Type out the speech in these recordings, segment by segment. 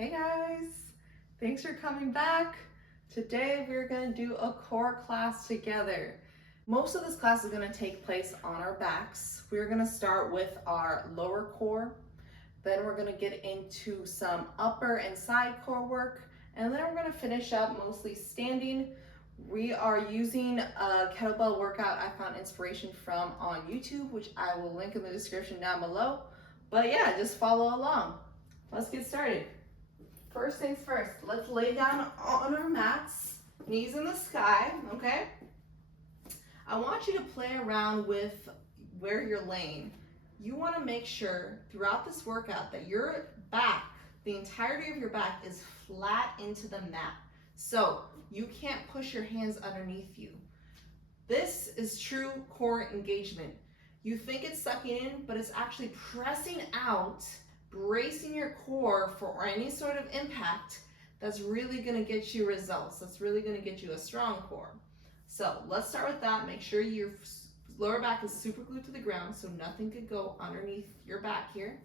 Hey guys, thanks for coming back. Today we're going to do a core class together. Most of this class is going to take place on our backs. We're going to start with our lower core, then we're going to get into some upper and side core work, and then we're going to finish up mostly standing. We are using a kettlebell workout I found inspiration from on YouTube, which I will link in the description down below. But yeah, just follow along. Let's get started. First things first, let's lay down on our mats, knees in the sky, okay? I want you to play around with where you're laying. You want to make sure throughout this workout that your back, the entirety of your back is flat into the mat. So you can't push your hands underneath you. This is true core engagement. You think it's sucking in, but it's actually pressing out, bracing your core for any sort of impact that's really going to get you results. That's really going to get you a strong core. So let's start with that. Make sure your lower back is super glued to the ground so nothing could go underneath your back here.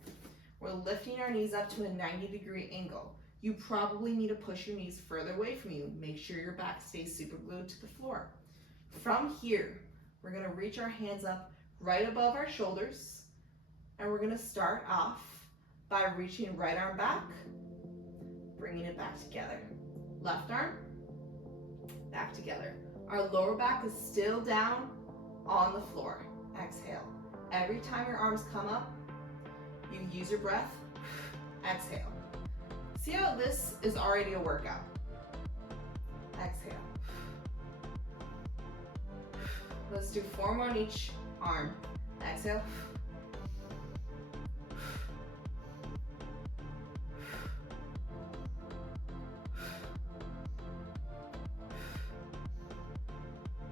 We're lifting our knees up to a 90-degree angle. You probably need to push your knees further away from you. Make sure your back stays super glued to the floor. From here, we're going to reach our hands up right above our shoulders, and we're going to start off by reaching right arm back, bringing it back together. Left arm, back together. Our lower back is still down on the floor. Exhale. Every time your arms come up, you use your breath. Exhale. See how this is already a workout? Exhale. Let's do 4 more on each arm. Exhale.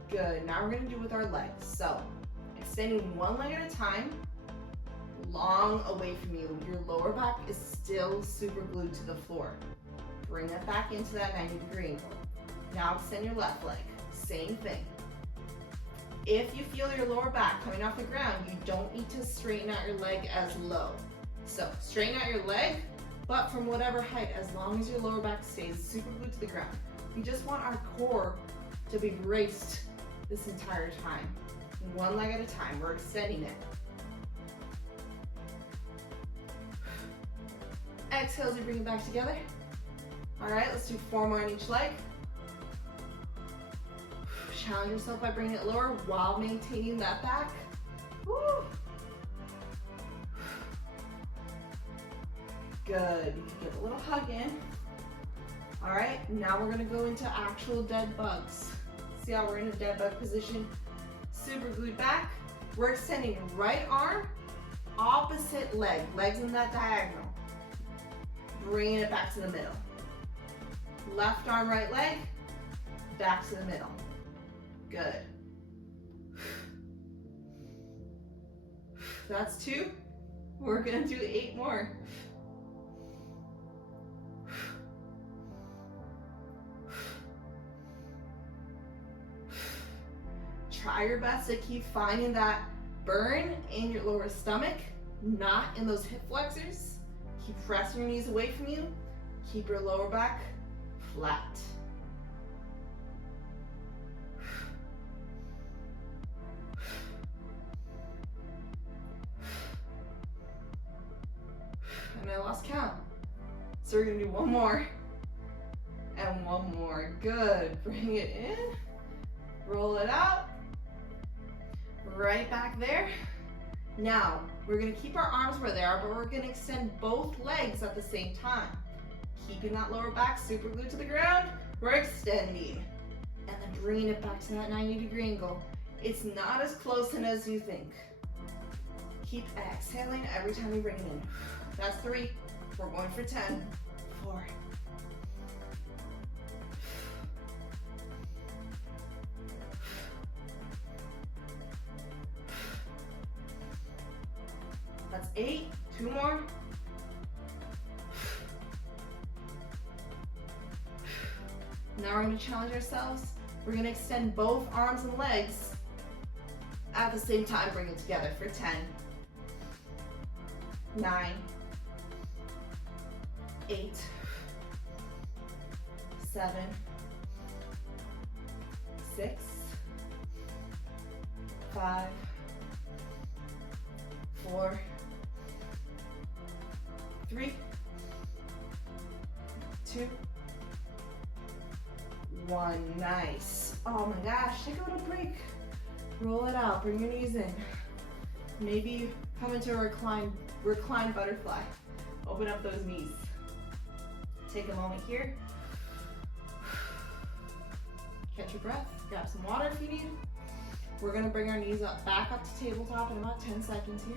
Good. Now we're going to do it with our legs. So, extending one leg at a time, long away from you. Your lower back is still super glued to the floor. Bring it back into that 90-degree angle. Now extend your left leg. Same thing. If you feel your lower back coming off the ground, you don't need to straighten out your leg as low. So, straighten out your leg, but from whatever height, as long as your lower back stays super glued to the ground. We just want our core to be braced this entire time. One leg at a time, we're extending it. Exhale as you bring it back together. All right, let's do 4 more on each leg. Challenge yourself by bringing it lower while maintaining that back. Woo. Good, you can give a little hug in. All right, now we're gonna go into actual dead bugs. See how we're in a dead bug position? Super glued back. We're extending right arm, opposite leg, legs in that diagonal. Bringing it back to the middle. Left arm, right leg, back to the middle. Good. That's 2. We're gonna do 8 more. Try your best to keep finding that burn in your lower stomach, not in those hip flexors. Keep pressing your knees away from you. Keep your lower back flat. And I lost count. So we're gonna do 1 more. And 1 more. Good. Bring it in. Roll it out. Right back there. Now, we're going to keep our arms where they are, but we're going to extend both legs at the same time. Keeping that lower back super glued to the ground, we're extending. And then bringing it back to that 90-degree angle. It's not as close in as you think. Keep exhaling every time you bring it in. That's 3. We're going for 10. 4. That's 8. 2 more. Now we're going to challenge ourselves. We're going to extend both arms and legs at the same time. Bring it together for 10, 9, 8, 7, 6, 5, 4, 3, 2, 1. Nice. Oh my gosh, take a little break. Roll it out, bring your knees in. Maybe come into a recline butterfly. Open up those knees. Take a moment here. Catch your breath, grab some water if you need. We're gonna bring our knees up, back up to tabletop in about 10 seconds here.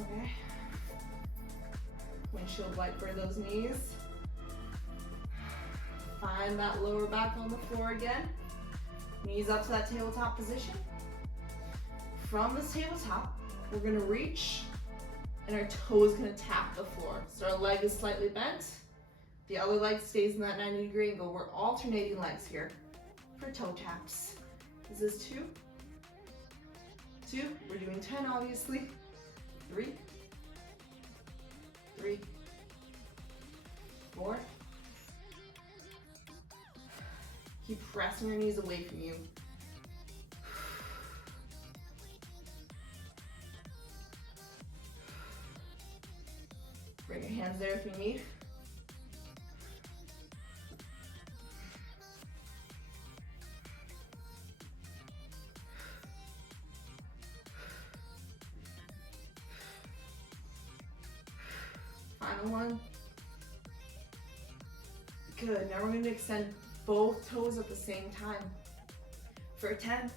Okay. Windshield wiper those knees. Find that lower back on the floor again. Knees up to that tabletop position. From this tabletop, we're gonna reach and our toe is gonna tap the floor. So our leg is slightly bent. The other leg stays in that 90-degree angle. We're alternating legs here for toe taps. This is 2. 2, we're doing 10 obviously. 3, 3, 4. Keep pressing your knees away from you. Bring your hands there if you need. Final one. Good, now we're going to extend both toes at the same time for 10,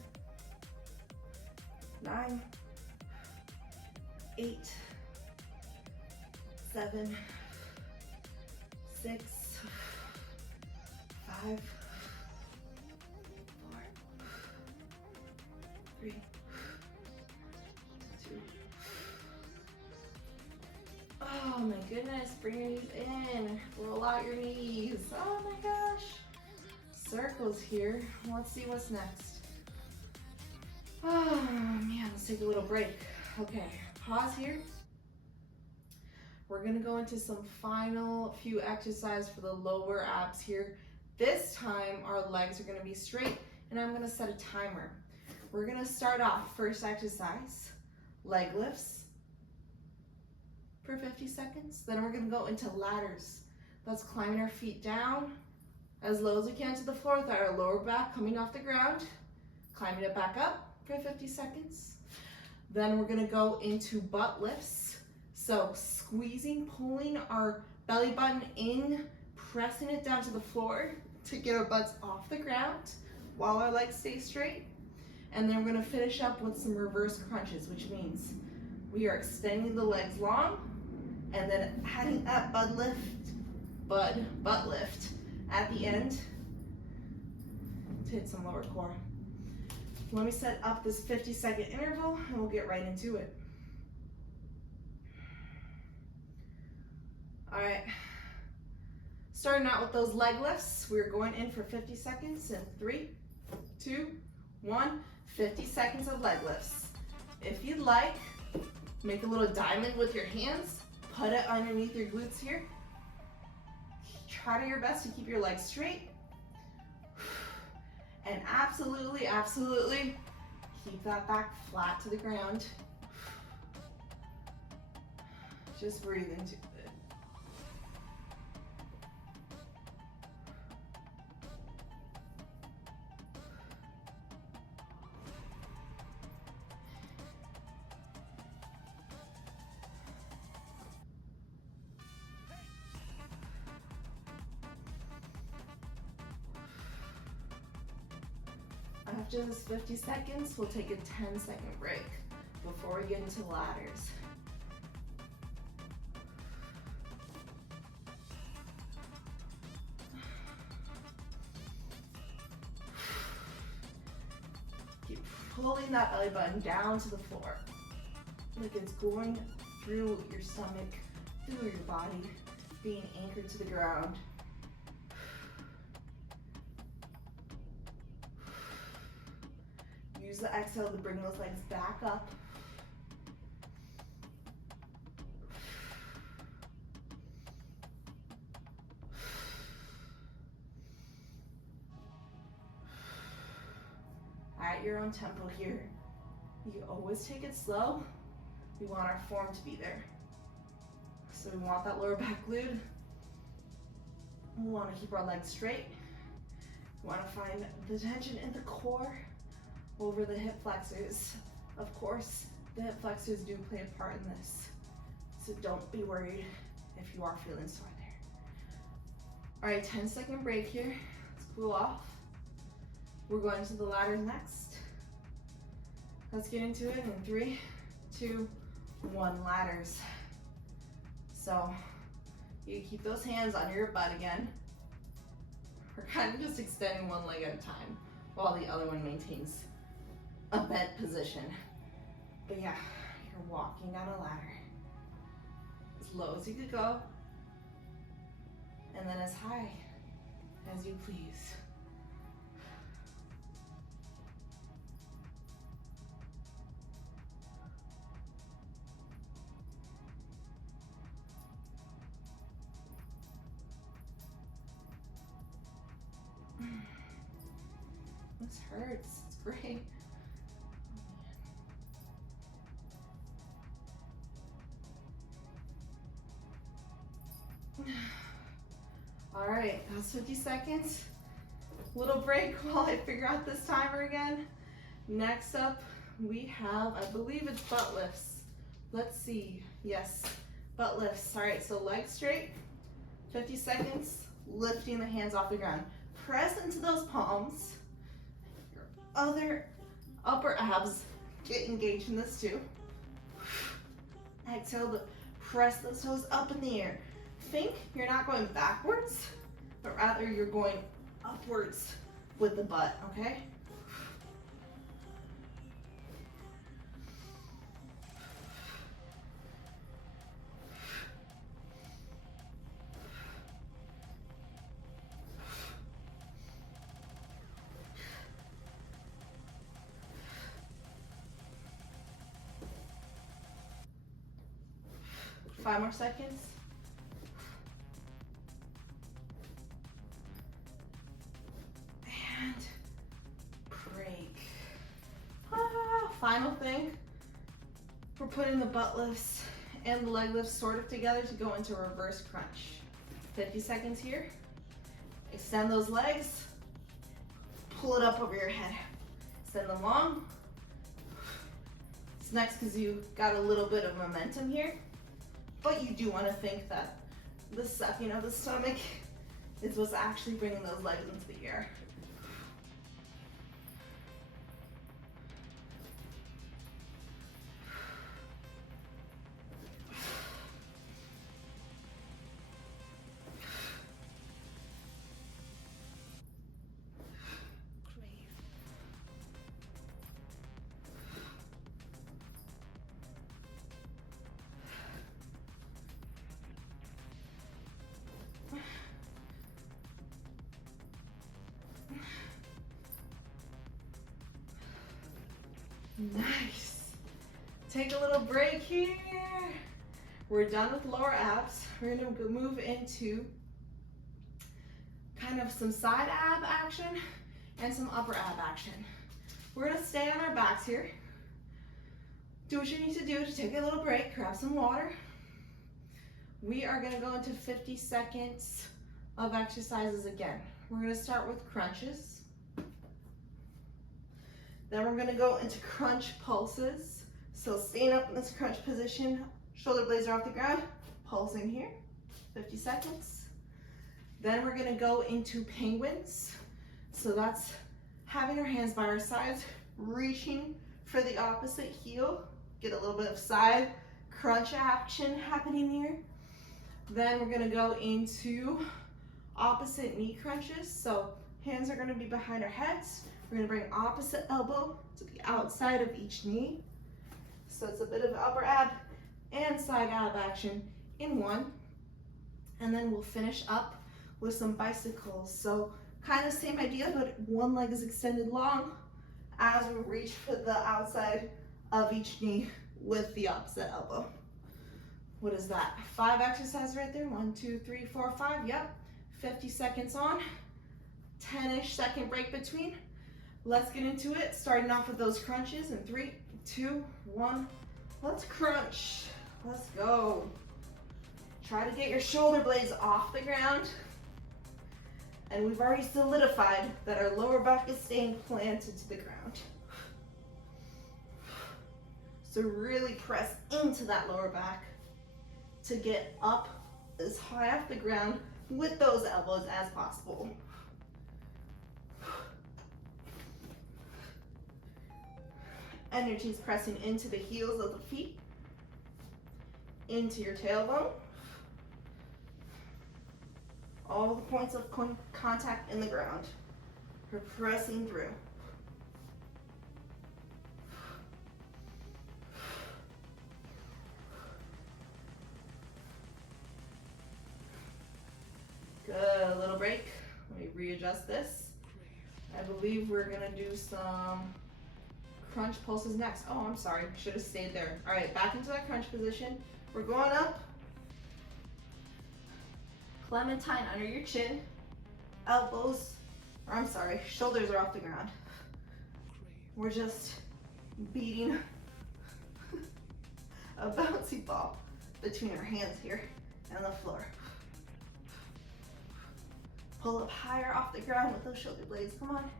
9, 8, 7, 6, 5, 4, 3, 2. Oh my goodness, bring your knees in, roll out your knees. Oh my gosh. Circles here. Let's see what's next. Oh man, let's take a little break. Okay, pause here. We're gonna go into some final few exercises for the lower abs here. This time our legs are gonna be straight and I'm gonna set a timer. We're gonna start off, first exercise, leg lifts for 50 seconds. Then we're gonna go into ladders. That's climbing our feet down as low as we can to the floor with our lower back coming off the ground, climbing it back up for 50 seconds. Then we're gonna go into butt lifts. So squeezing, pulling our belly button in, pressing it down to the floor to get our butts off the ground while our legs stay straight. And then we're gonna finish up with some reverse crunches, which means we are extending the legs long and then adding that butt lift at the end to hit some lower core. Let me set up this 50-second interval and we'll get right into it. All right, starting out with those leg lifts. We're going in for 50 seconds in 3, 2, 1, 50 seconds of leg lifts. If you'd like, make a little diamond with your hands, put it underneath your glutes here. Try to your best to keep your legs straight. And absolutely, absolutely, keep that back flat to the ground. Just breathe into it. After this 50 seconds, we'll take a 10-second break before we get into ladders. Keep pulling that belly button down to the floor, like it's going through your stomach, through your body, being anchored to the ground. Use the exhale to bring those legs back up. your own tempo here. You always take it slow. We want our form to be there. So we want that lower back glute. We want to keep our legs straight. We want to find the tension in the core over the hip flexors. Of course, the hip flexors do play a part in this. So don't be worried if you are feeling sore there. All right, 10-second break here. Let's cool off. We're going to the ladders next. Let's get into it in 3, 2, 1, ladders. So you keep those hands under your butt again. We're kind of just extending one leg at a time while the other one maintains a bent position. But yeah, you're walking down a ladder as low as you could go, and then as high as you please. This hurts, it's great. All right, that's 50 seconds. Little break while I figure out this timer again. Next up, we have, I believe it's butt lifts. Let's see, yes, butt lifts. All right, so legs straight, 50 seconds, lifting the hands off the ground. Press into those palms. Your other upper abs get engaged in this too. Exhale to press those toes up in the air. Think you're not going backwards, but rather you're going upwards with the butt, okay? Five more seconds. And break. Final thing, we're putting the butt lifts and the leg lifts sort of together to go into a reverse crunch. 50 seconds here. Extend those legs. Pull it up over your head. Extend them long. It's next because you got a little bit of momentum here. But you do want to think that the sucking of the stomach is what's actually bringing those legs into the air. Nice. Take a little break here. We're done with lower abs. We're going to move into kind of some side ab action and some upper ab action. We're going to stay on our backs here. Do what you need to do to take a little break. Grab some water. We are going to go into 50 seconds of exercises again. We're going to start with crunches. Then we're going to go into crunch pulses. So staying up in this crunch position, shoulder blades are off the ground, pulsing here, 50 seconds. Then we're going to go into penguins. So that's having our hands by our sides, reaching for the opposite heel. Get a little bit of side crunch action happening here. Then we're going to go into opposite knee crunches. So hands are going to be behind our heads. We're going to bring opposite elbow to the outside of each knee. So it's a bit of upper ab and side ab action in one. And then we'll finish up with some bicycles. So kind of same idea, but one leg is extended long as we reach for the outside of each knee with the opposite elbow. What is that? 5 exercises right there. 1, 2, 3, 4, 5. Yep. 50 seconds on. 10-ish second break between. Let's get into it, starting off with those crunches in 3, 2, 1. Let's crunch. Let's go. Try to get your shoulder blades off the ground. And we've already solidified that our lower back is staying planted to the ground. So really press into that lower back to get up as high off the ground with those elbows as possible. Energy is pressing into the heels of the feet, into your tailbone. All the points of contact in the ground. We're pressing through. Good, a little break. Let me readjust this. I believe we're gonna do some crunch pulses next. Oh, I'm sorry, should have stayed there. All right, back into that crunch position. We're going up. Clementine under your chin. Elbows, or I'm sorry, shoulders are off the ground. We're just beating a bouncy ball between our hands here and the floor. Pull up higher off the ground with those shoulder blades, come on.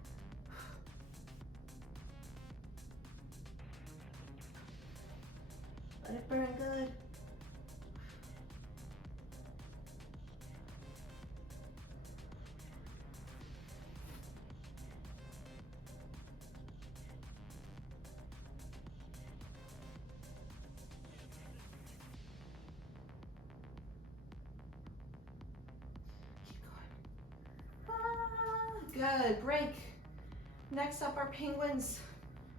Let it burn good. Good, break. Next up are penguins.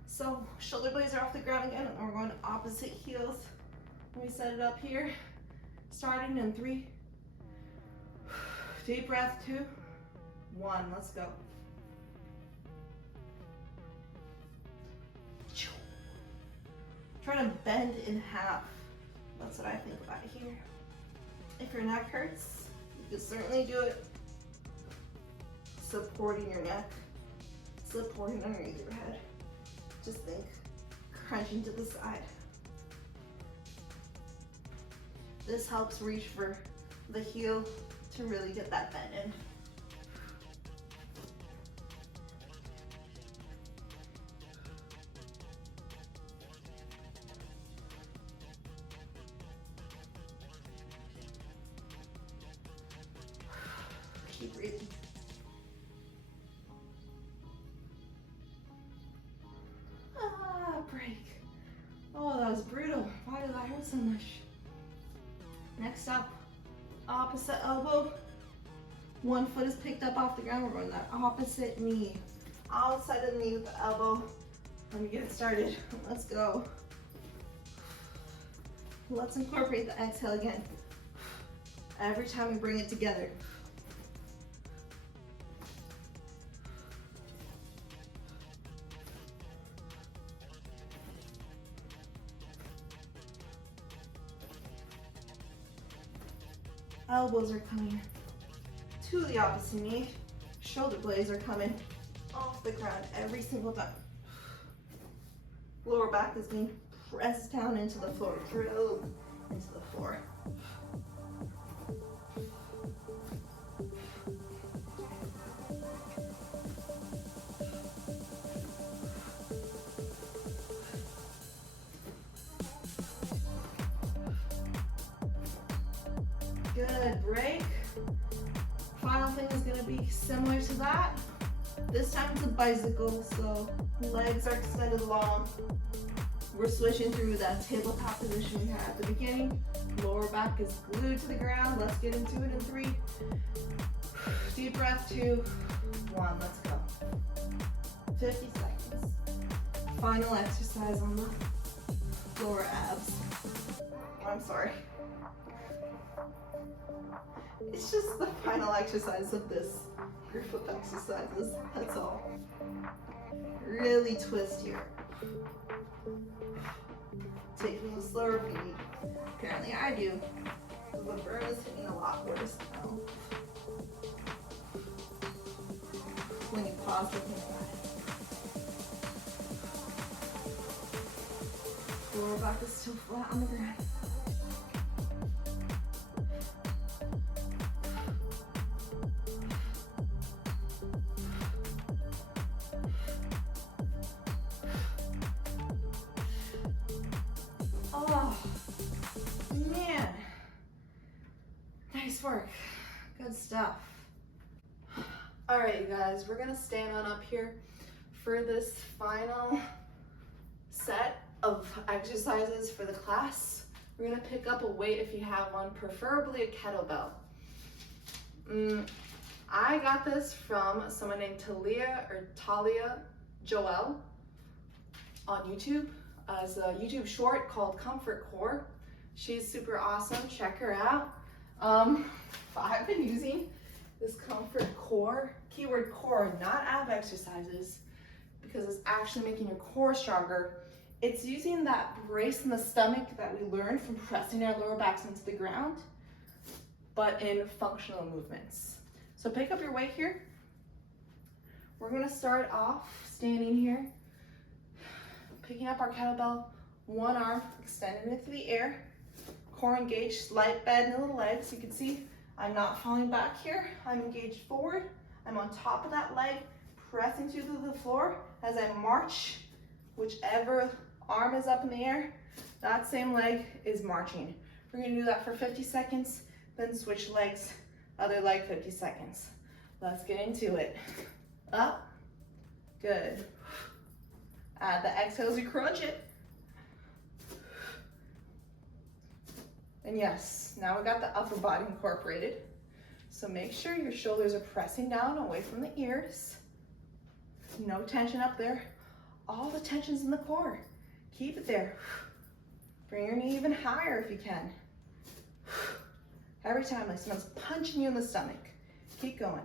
So shoulder blades are off the ground again, and we're going to opposite heels. Let me set it up here. Starting in 3. Deep breath, 2, 1, let's go. Try to bend in half. That's what I think about here. If your neck hurts, you can certainly do it. Supporting your neck, supporting underneath your head. Just think, crunching to the side. This helps reach for the heel to really get that bend in. Keep breathing. Break. Oh, that was brutal. Why did that hurt so much? Next up, opposite elbow. One foot is picked up off the ground. We're going that opposite knee. Outside of the knee with the elbow. Let me get it started. Let's go. Let's incorporate the exhale again. Every time we bring it together. Elbows are coming to the opposite knee. Shoulder blades are coming off the ground every single time. Lower back is being pressed down into the floor, drilled into the floor. Good, break. Final thing is gonna be similar to that. This time it's a bicycle, so legs are extended long. We're switching through that tabletop position we had at the beginning. Lower back is glued to the ground. Let's get into it in 3. Deep breath, 2, 1, let's go. 50 seconds. Final exercise on the lower abs. I'm sorry. It's just the final exercise of this group of exercises, that's all. Really twist here. Take it a little slower if you need. Apparently I do. The burn is hitting a lot worse now. When you pause, looking at it. back is still flat on the ground. Oh, man. Nice work. Good stuff. All right, you guys, we're gonna stand on up here for this final set of exercises for the class. We're gonna pick up a weight if you have one, preferably a kettlebell. I got this from someone named Taliyah Jonelle on YouTube as a YouTube short called Comfort Core. She's super awesome, check her out. I've been using this Comfort Core, keyword core, not ab exercises, because it's actually making your core stronger. It's using that brace in the stomach that we learned from pressing our lower backs into the ground, but in functional movements. So pick up your weight here. We're gonna start off standing here, picking up our kettlebell, one arm extended into the air, core engaged, slight bend in the legs. You can see I'm not falling back here. I'm engaged forward. I'm on top of that leg, pressing to the floor as I march. Whichever arm is up in the air, that same leg is marching. We're gonna do that for 50 seconds, then switch legs, other leg 50 seconds. Let's get into it. Up, good. Add the exhales, you crunch it. And yes, now we got the upper body incorporated. So make sure your shoulders are pressing down away from the ears. No tension up there. All the tension's in the core. Keep it there. Bring your knee even higher if you can. Every time like someone's punching you in the stomach. Keep going.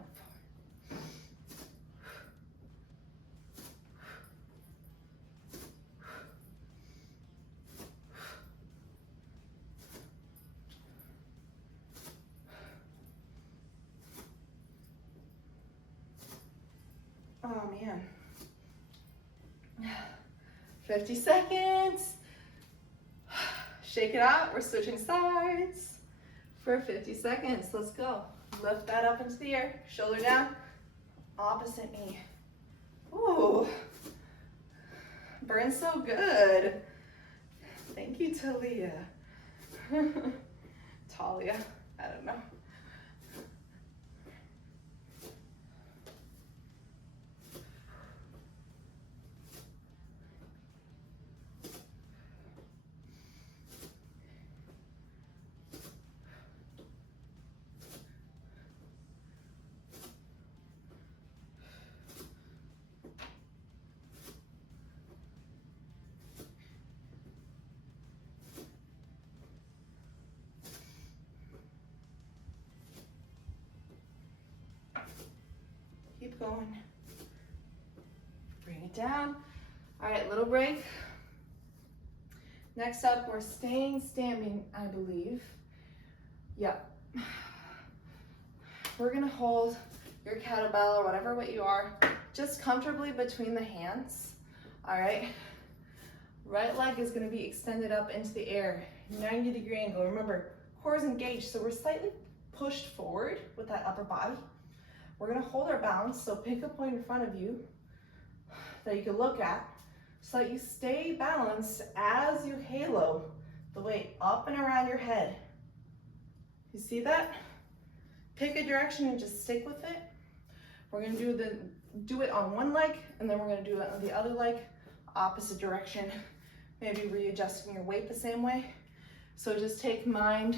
Oh man. 50 seconds. Shake it out. We're switching sides for 50 seconds. Let's go. Lift that up into the air. Shoulder down. Opposite knee. Ooh. Burns so good. Thank you, Taliyah. Taliyah. I don't know. Keep going. Bring it down. All right, little break. Next up, we're staying standing, I believe. Yep. We're gonna hold your kettlebell or whatever weight you are just comfortably between the hands. All right. Right leg is gonna be extended up into the air, 90-degree angle. Remember, core is engaged, so we're slightly pushed forward with that upper body. We're gonna hold our balance, so pick a point in front of you that you can look at so that you stay balanced as you halo the weight up and around your head. You see that? Pick a direction and just stick with it. We're gonna do it on one leg, and then we're gonna do it on the other leg, opposite direction. Maybe readjusting your weight the same way. So just take mind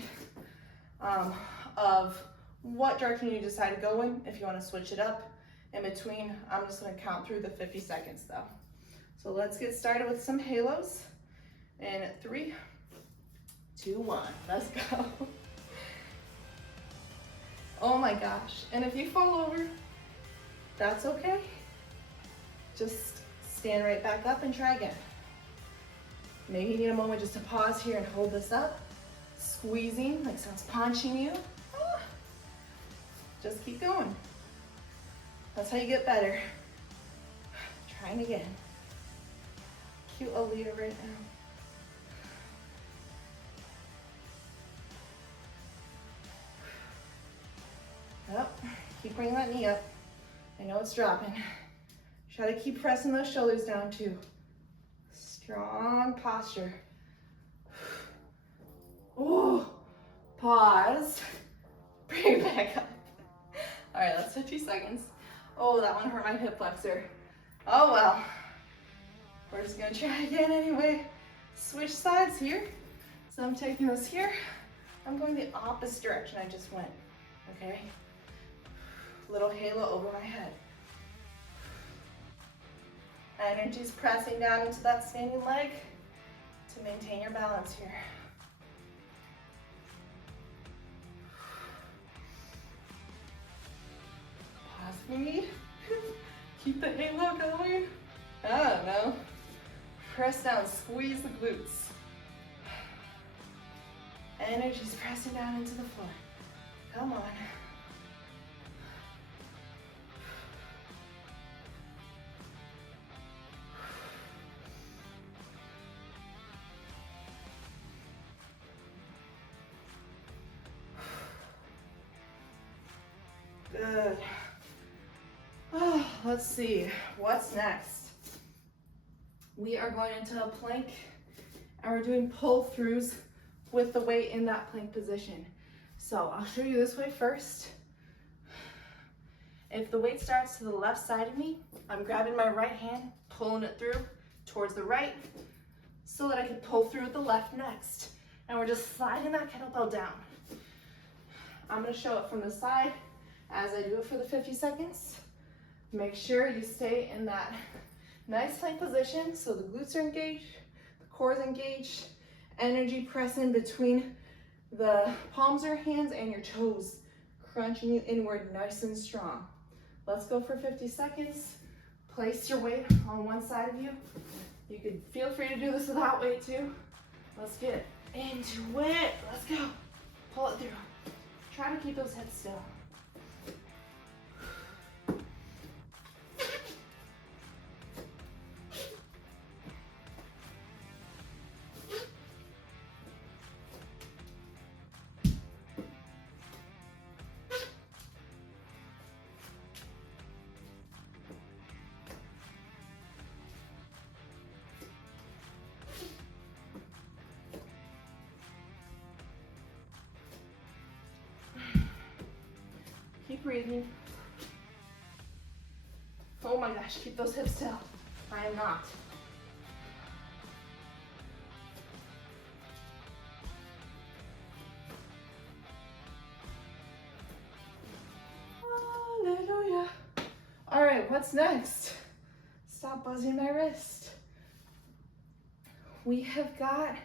of what direction you decide to go in. If you want to switch it up in between, I'm just going to count through the 50 seconds though. So let's get started with some halos in 3, 2, 1. Let's go. Oh my gosh. And if you fall over, that's okay. Just stand right back up and try again. Maybe you need a moment just to pause here and hold this up. Squeezing like someone's punching you. Just keep going. That's how you get better. Trying again. Cute Aaliyah right now. Keep bringing that knee up. I know it's dropping. Try to keep pressing those shoulders down too. Strong posture. Ooh, pause. Bring it back up. All right, that's 50 seconds. Oh, that one hurt my hip flexor. Oh well. We're just gonna try again anyway. Switch sides here. So I'm taking this here. I'm going the opposite direction I just went, okay? Little halo over my head. Energy's pressing down into that standing leg to maintain your balance here. Pause for me. Keep the halo going. I don't know. Press down, squeeze the glutes. Energy's pressing down into the floor. Come on. Good. Oh, let's see, what's next? We are going into a plank and we're doing pull-throughs with the weight in that plank position. So I'll show you this way first. If the weight starts to the left side of me, I'm grabbing my right hand, pulling it through towards the right so that I can pull through with the left next. And we're just sliding that kettlebell down. I'm gonna show it from the side as I do it for the 50 seconds. Make sure you stay in that nice plank position so the glutes are engaged, the core is engaged, energy pressing between the palms of your hands and your toes, crunching you inward nice and strong. Let's go for 50 seconds. Place your weight on one side of you. You could feel free to do this without weight too. Let's get into it. Let's go. Pull it through. Try to keep those hips still. Keep breathing. Oh my gosh, keep those hips still. I am not. Hallelujah. All right, what's next? Stop buzzing my wrist. We have got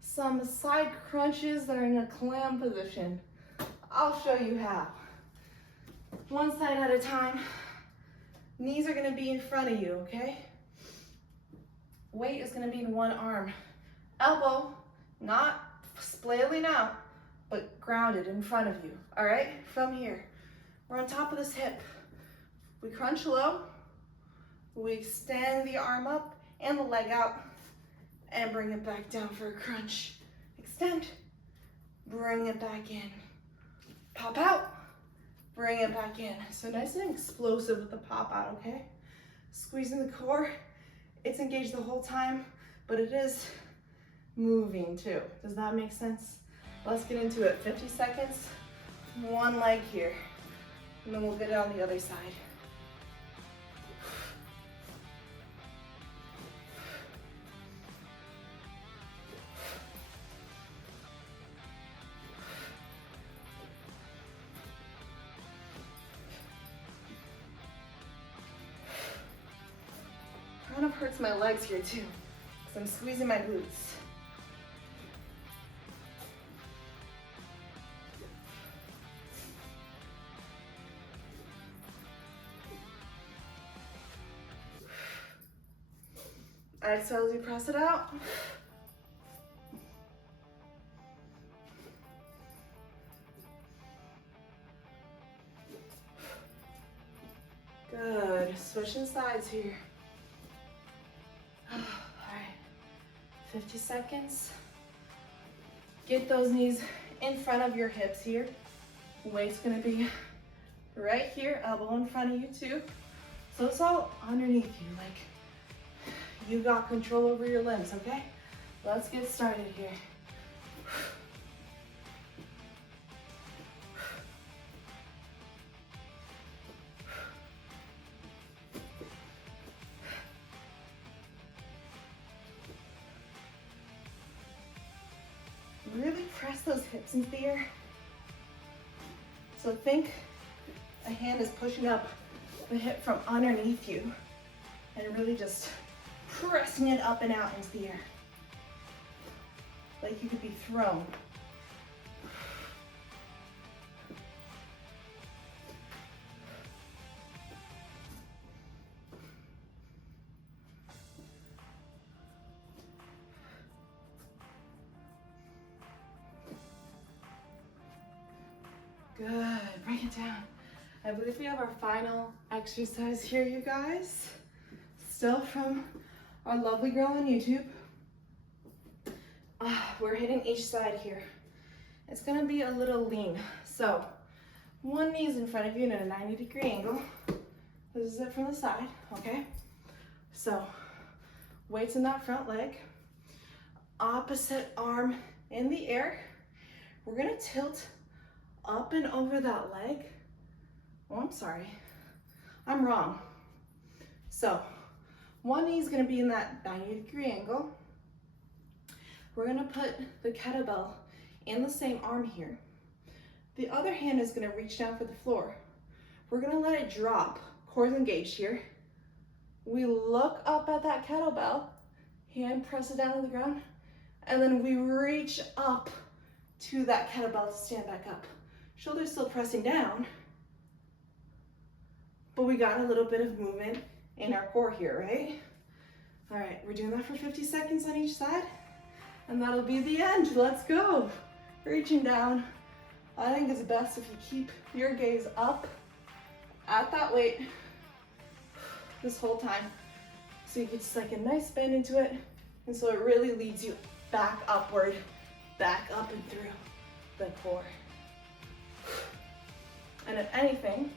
some side crunches that are in a clam position. I'll show you how. One side at a time. Knees are gonna be in front of you, okay? Weight is gonna be in one arm. Elbow, not splailing out, but grounded in front of you, all right? From here, we're on top of this hip. We crunch low, we extend the arm up and the leg out, and bring it back down for a crunch. Extend, bring it back in. Pop out, bring it back in. So nice and explosive with the pop out, okay? Squeezing the core. It's engaged the whole time, but it is moving too. Does that make sense? Let's get into it. 50 seconds, one leg here, and then we'll get it on the other side. Kind of hurts my legs here too, because I'm squeezing my glutes. Exhale as you press it out. Good, switching sides here. All right, 50 seconds. Get those knees in front of your hips here. Weight's gonna be right here, elbow in front of you too. So it's all underneath you, like you got control over your limbs, okay? Let's get started here. Really press those hips into the air. So think a hand is pushing up the hip from underneath you and really just pressing it up and out into the air. Like you could be thrown. Good, bring it down. I believe we have our final exercise here, you guys. Still from our lovely girl on YouTube. We're hitting each side here. It's gonna be a little lean. So, one knee's in front of you in a 90-degree angle. This is it from the side, okay? So, weights in that front leg. Opposite arm in the air. We're gonna tilt up and over that leg. Oh, I'm sorry. I'm wrong. So, one knee is gonna be in that 90-degree angle. We're gonna put the kettlebell in the same arm here. The other hand is gonna reach down for the floor. We're gonna let it drop, core engaged here. We look up at that kettlebell, hand presses down on the ground, and then we reach up to that kettlebell to stand back up. Shoulders still pressing down, but we got a little bit of movement in our core here, right? All right, we're doing that for 50 seconds on each side, and that'll be the end. Let's go. Reaching down. I think it's best if you keep your gaze up at that weight this whole time. So you get just like a nice bend into it, and so it really leads you back upward, back up and through the core. And if anything,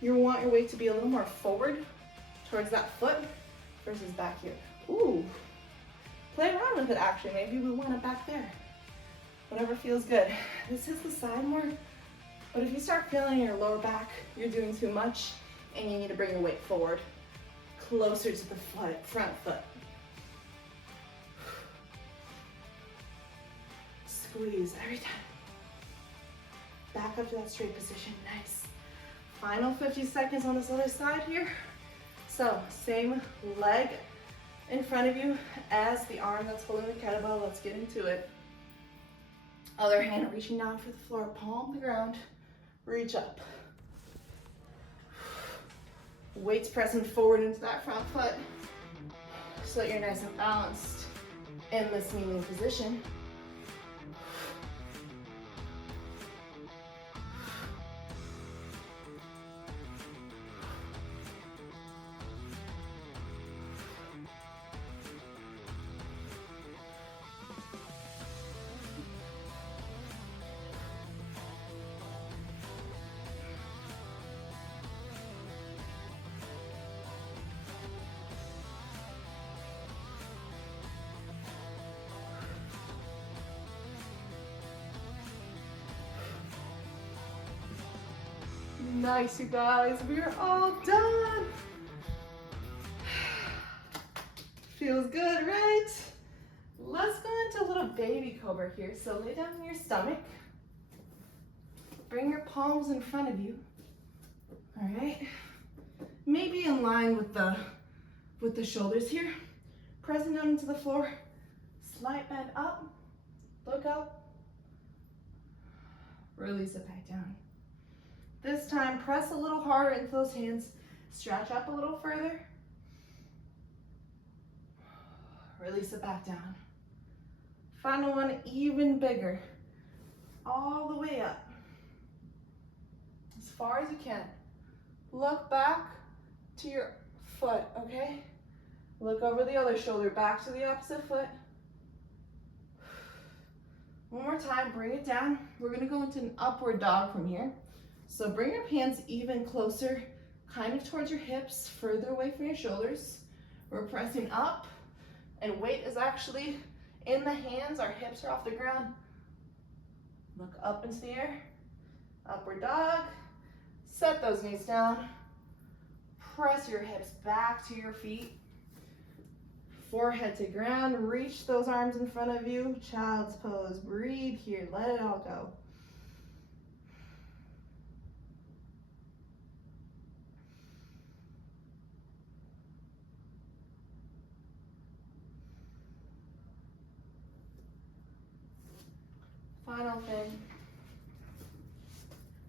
you want your weight to be a little more forward towards that foot versus back here. Ooh, play around with it actually. Maybe we want it back there. Whatever feels good. This is the side more, but if you start feeling your lower back, you're doing too much and you need to bring your weight forward, closer to the foot, front foot. Squeeze every time. Back up to that straight position, nice. Final 50 seconds on this other side here. So, same leg in front of you as the arm that's holding the kettlebell. Let's get into it. Other hand reaching down for the floor, palm the ground, reach up. Weights pressing forward into that front foot so that you're nice and balanced in this kneeling position. Nice, you guys, we are all done. Feels good, right? Let's go into a little baby cobra here. So lay down on your stomach. Bring your palms in front of you. All right. Maybe in line with the shoulders here. Pressing down into the floor. Slight bend up. Look up. Release it back down. This time, press a little harder into those hands. Stretch up a little further. Release it back down. Final one, even bigger. All the way up. As far as you can. Look back to your foot, okay? Look over the other shoulder, back to the opposite foot. One more time, bring it down. We're gonna go into an upward dog from here. So bring your hands even closer, kind of towards your hips, further away from your shoulders. We're pressing up, and weight is actually in the hands. Our hips are off the ground. Look up into the air. Upward dog. Set those knees down. Press your hips back to your feet. Forehead to ground. Reach those arms in front of you. Child's pose. Breathe here. Let it all go. Final thing.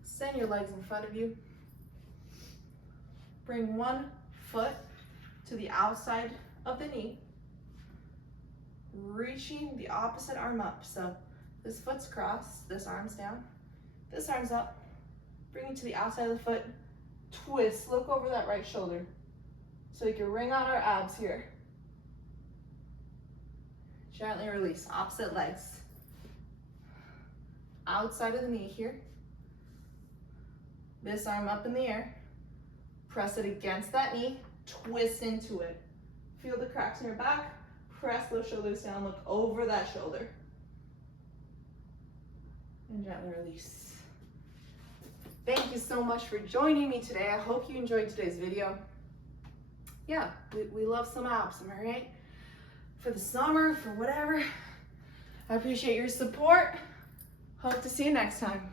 Send your legs in front of you. Bring one foot to the outside of the knee, reaching the opposite arm up. So this foot's crossed, this arm's down, this arm's up. Bring it to the outside of the foot, twist, look over that right shoulder. So we can wring out our abs here. Gently release, opposite legs. Outside of the knee here. This arm up in the air. Press it against that knee, twist into it. Feel the cracks in your back, press those shoulders down, look over that shoulder. And gently release. Thank you so much for joining me today. I hope you enjoyed today's video. Yeah, we love some abs, am I right? For the summer, for whatever. I appreciate your support. Hope to see you next time.